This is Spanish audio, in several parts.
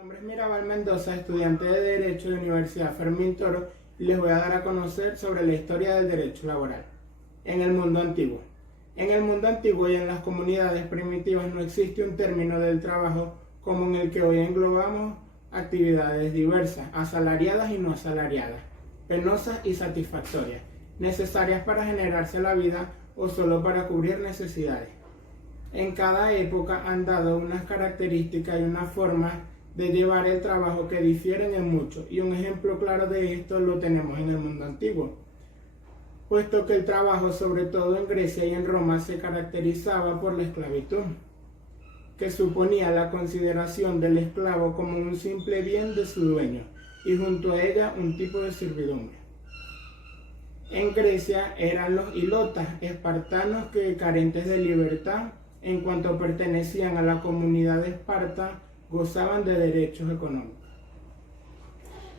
nombre es Mirabal Mendoza, estudiante de Derecho de la Universidad Fermín Toro, y les voy a dar a conocer sobre la historia del derecho laboral. En el mundo antiguo. En el mundo antiguo y en las comunidades primitivas no existe un término del trabajo como en el que hoy englobamos actividades diversas, asalariadas y no asalariadas, penosas y satisfactorias, necesarias para generarse la vida o solo para cubrir necesidades. En cada época han dado unas características y una forma de llevar el trabajo que difieren en mucho, y un ejemplo claro de esto lo tenemos en el mundo antiguo, puesto que el trabajo, sobre todo en Grecia y en Roma, se caracterizaba por la esclavitud, que suponía la consideración del esclavo como un simple bien de su dueño, y junto a ella un tipo de servidumbre. En Grecia eran los hilotas, espartanos que, carentes de libertad, en cuanto pertenecían a la comunidad de Esparta, gozaban de derechos económicos.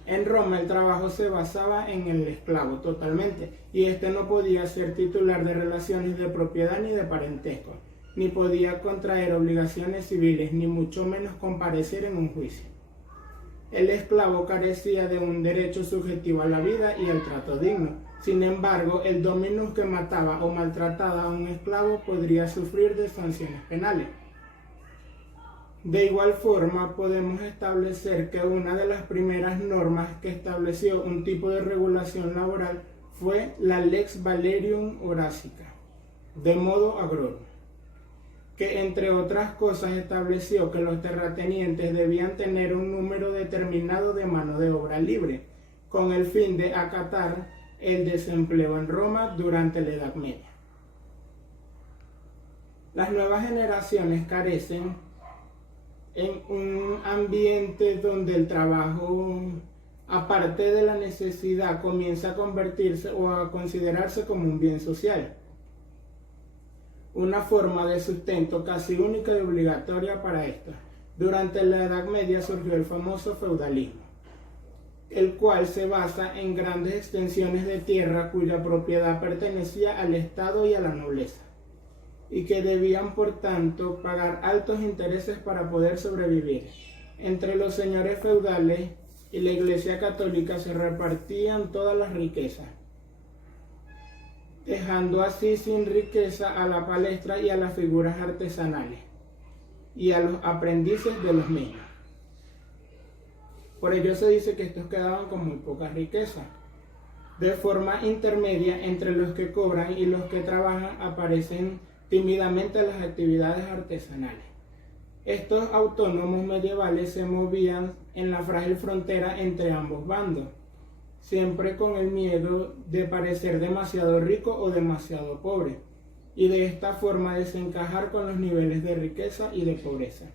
En Roma el trabajo se basaba en el esclavo totalmente, y éste no podía ser titular de relaciones de propiedad ni de parentesco, ni podía contraer obligaciones civiles, ni mucho menos comparecer en un juicio. El esclavo carecía de un derecho subjetivo a la vida y al trato digno. Sin embargo, el dominus que mataba o maltrataba a un esclavo podría sufrir de sanciones penales. De igual forma, podemos establecer que una de las primeras normas que estableció un tipo de regulación laboral fue la Lex Valerium Horacica, de modo agrónomo, que entre otras cosas estableció que los terratenientes debían tener un número determinado de mano de obra libre, con el fin de acatar el desempleo en Roma durante la Edad Media. Las nuevas generaciones carecen en un ambiente donde el trabajo, aparte de la necesidad, comienza a convertirse o a considerarse como un bien social, una forma de sustento casi única y obligatoria para esto. Durante la Edad Media surgió el famoso feudalismo, el cual se basa en grandes extensiones de tierra cuya propiedad pertenecía al Estado y a la nobleza, y que debían por tanto pagar altos intereses para poder sobrevivir. Entre los señores feudales y la Iglesia Católica se repartían todas las riquezas, dejando así sin riqueza a la palestra y a las figuras artesanales, y a los aprendices de los mismos. Por ello se dice que estos quedaban con muy poca riqueza. De forma intermedia, entre los que cobran y los que trabajan aparecen tímidamente las actividades artesanales. Estos autónomos medievales se movían en la frágil frontera entre ambos bandos, siempre con el miedo de parecer demasiado rico o demasiado pobre, y de esta forma desencajar con los niveles de riqueza y de pobreza.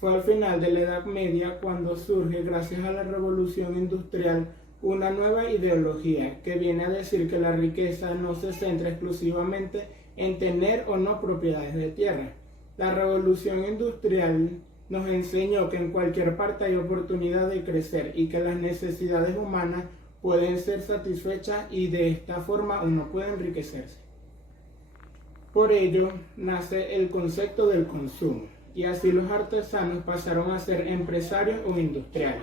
Fue al final de la Edad Media cuando surge, gracias a la Revolución Industrial, una nueva ideología que viene a decir que la riqueza no se centra exclusivamente en tener o no propiedades de tierra. La Revolución Industrial nos enseñó que en cualquier parte hay oportunidad de crecer y que las necesidades humanas pueden ser satisfechas y de esta forma uno puede enriquecerse. Por ello nace el concepto del consumo, y así los artesanos pasaron a ser empresarios o industriales,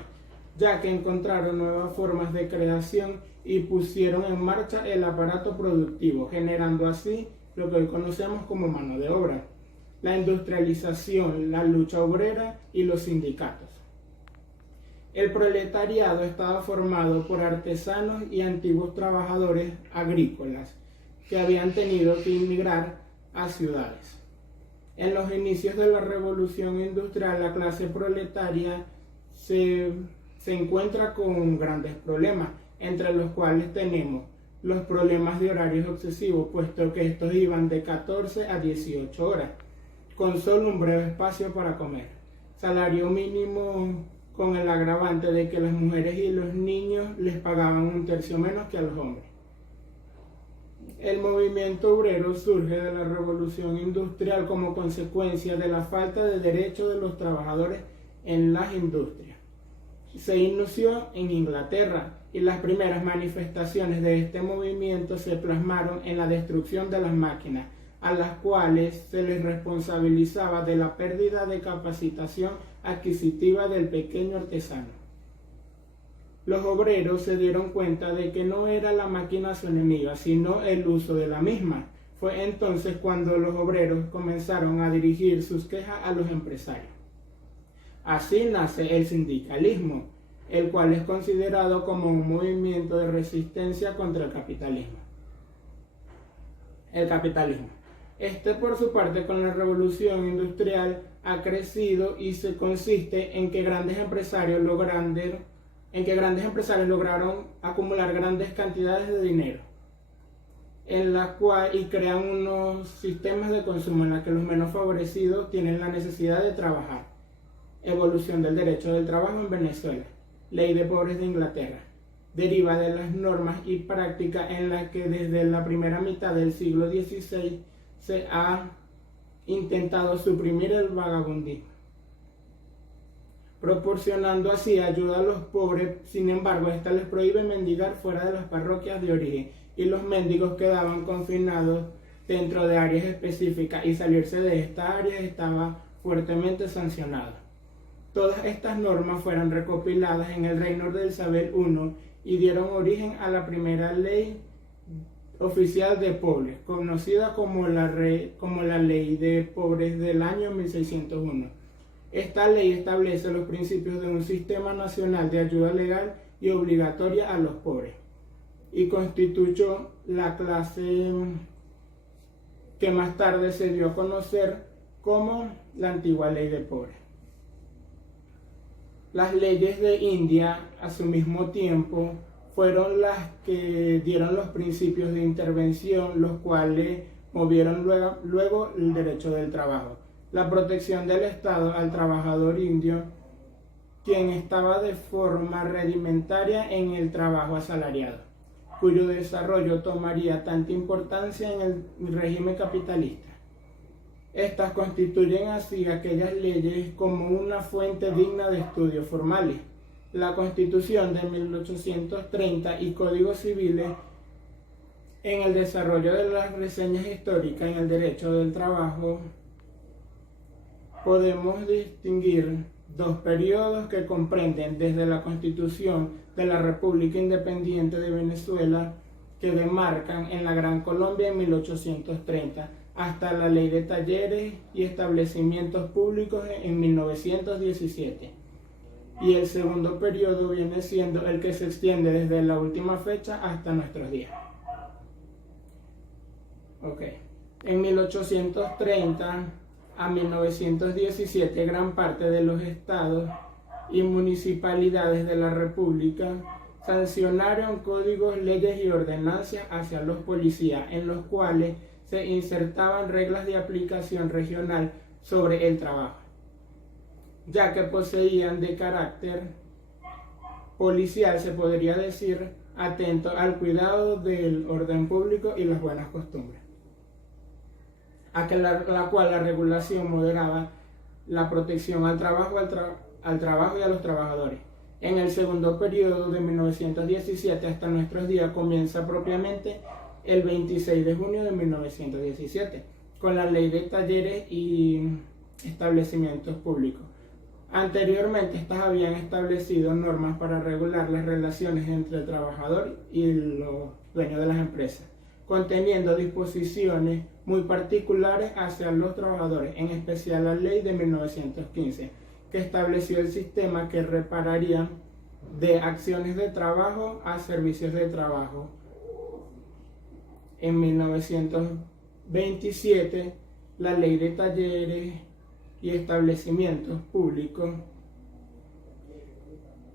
ya que encontraron nuevas formas de creación y pusieron en marcha el aparato productivo, generando así lo que hoy conocemos como mano de obra, la industrialización, la lucha obrera y los sindicatos. El proletariado estaba formado por artesanos y antiguos trabajadores agrícolas que habían tenido que emigrar a ciudades. En los inicios de la Revolución Industrial, la clase proletaria se encuentra con grandes problemas, entre los cuales tenemos los problemas de horarios excesivos, puesto que estos iban de 14 a 18 horas, con solo un breve espacio para comer. Salario mínimo con el agravante de que las mujeres y los niños les pagaban un tercio menos que a los hombres. El movimiento obrero surge de la Revolución Industrial como consecuencia de la falta de derechos de los trabajadores en las industrias. Se inició en Inglaterra, y las primeras manifestaciones de este movimiento se plasmaron en la destrucción de las máquinas, a las cuales se les responsabilizaba de la pérdida de capacitación adquisitiva del pequeño artesano. Los obreros se dieron cuenta de que no era la máquina su enemiga, sino el uso de la misma. Fue entonces cuando los obreros comenzaron a dirigir sus quejas a los empresarios. Así nace el sindicalismo, el cual es considerado como un movimiento de resistencia contra el capitalismo. Por su parte, con la revolución industrial ha crecido y se consiste en que grandes empresarios lograron acumular grandes cantidades de dinero, y crean unos sistemas de consumo en los que los menos favorecidos tienen la necesidad de trabajar. Evolución del derecho del trabajo en Venezuela. Ley de pobres de Inglaterra. Deriva de las normas y prácticas en las que desde la primera mitad del siglo XVI se ha intentado suprimir el vagabundismo, proporcionando así ayuda a los pobres. Sin embargo, esta les prohíbe mendigar fuera de las parroquias de origen, y los mendigos quedaban confinados dentro de áreas específicas, y salirse de estas áreas estaba fuertemente sancionado. Todas estas normas fueron recopiladas en el reino de Isabel I y dieron origen a la primera ley oficial de pobres, conocida como la Ley de Pobres del año 1601. Esta ley establece los principios de un sistema nacional de ayuda legal y obligatoria a los pobres, y constituyó la clase que más tarde se dio a conocer como la antigua Ley de Pobres. Las leyes de India, a su mismo tiempo, fueron las que dieron los principios de intervención, los cuales movieron luego el derecho del trabajo. La protección del Estado al trabajador indio, quien estaba de forma rudimentaria en el trabajo asalariado, cuyo desarrollo tomaría tanta importancia en el régimen capitalista. Estas constituyen así aquellas leyes como una fuente digna de estudios formales. La Constitución de 1830 y códigos civiles. En el desarrollo de las reseñas históricas en el derecho del trabajo podemos distinguir dos periodos que comprenden desde la Constitución de la República Independiente de Venezuela, que demarcan en la Gran Colombia en 1830, hasta la Ley de Talleres y Establecimientos Públicos en 1917. Y el segundo periodo viene siendo el que se extiende desde la última fecha hasta nuestros días. En 1830 a 1917, gran parte de los estados y municipalidades de la República sancionaron códigos, leyes y ordenanzas hacia los policías, en los cuales se insertaban reglas de aplicación regional sobre el trabajo, ya que poseían de carácter policial, se podría decir, atento al cuidado del orden público y las buenas costumbres, la cual la regulación moderaba la protección al trabajo y a los trabajadores. En el segundo periodo, de 1917 hasta nuestros días, comienza propiamente el 26 de junio de 1917, con la Ley de Talleres y Establecimientos Públicos. Anteriormente, estas habían establecido normas para regular las relaciones entre el trabajador y los dueños de las empresas, conteniendo disposiciones muy particulares hacia los trabajadores, en especial la Ley de 1915, que estableció el sistema que repararía de acciones de trabajo a servicios de trabajo. En 1927, la Ley de Talleres y Establecimientos Públicos,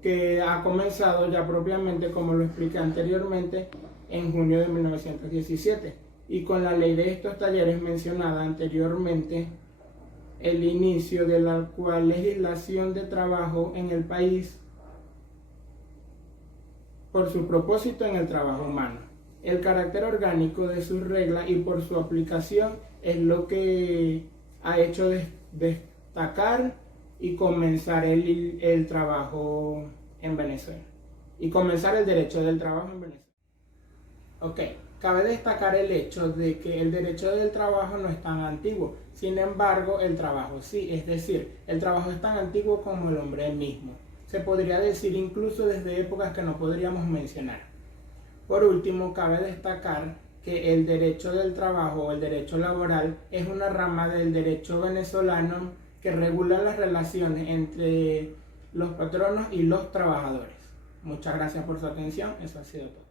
que ha comenzado ya propiamente, como lo expliqué anteriormente, en junio de 1917, y con la ley de estos talleres mencionada anteriormente, el inicio de la actual legislación de trabajo en el país por su propósito en el trabajo humano. El carácter orgánico de sus reglas y por su aplicación es lo que ha hecho destacar y comenzar el trabajo en Venezuela, y comenzar el derecho del trabajo en Venezuela. Ok, cabe destacar el hecho de que el derecho del trabajo no es tan antiguo, sin embargo el trabajo sí, es decir, el trabajo es tan antiguo como el hombre mismo. Se podría decir incluso desde épocas que no podríamos mencionar. Por último, cabe destacar que el derecho del trabajo o el derecho laboral es una rama del derecho venezolano que regula las relaciones entre los patronos y los trabajadores. Muchas gracias por su atención, eso ha sido todo.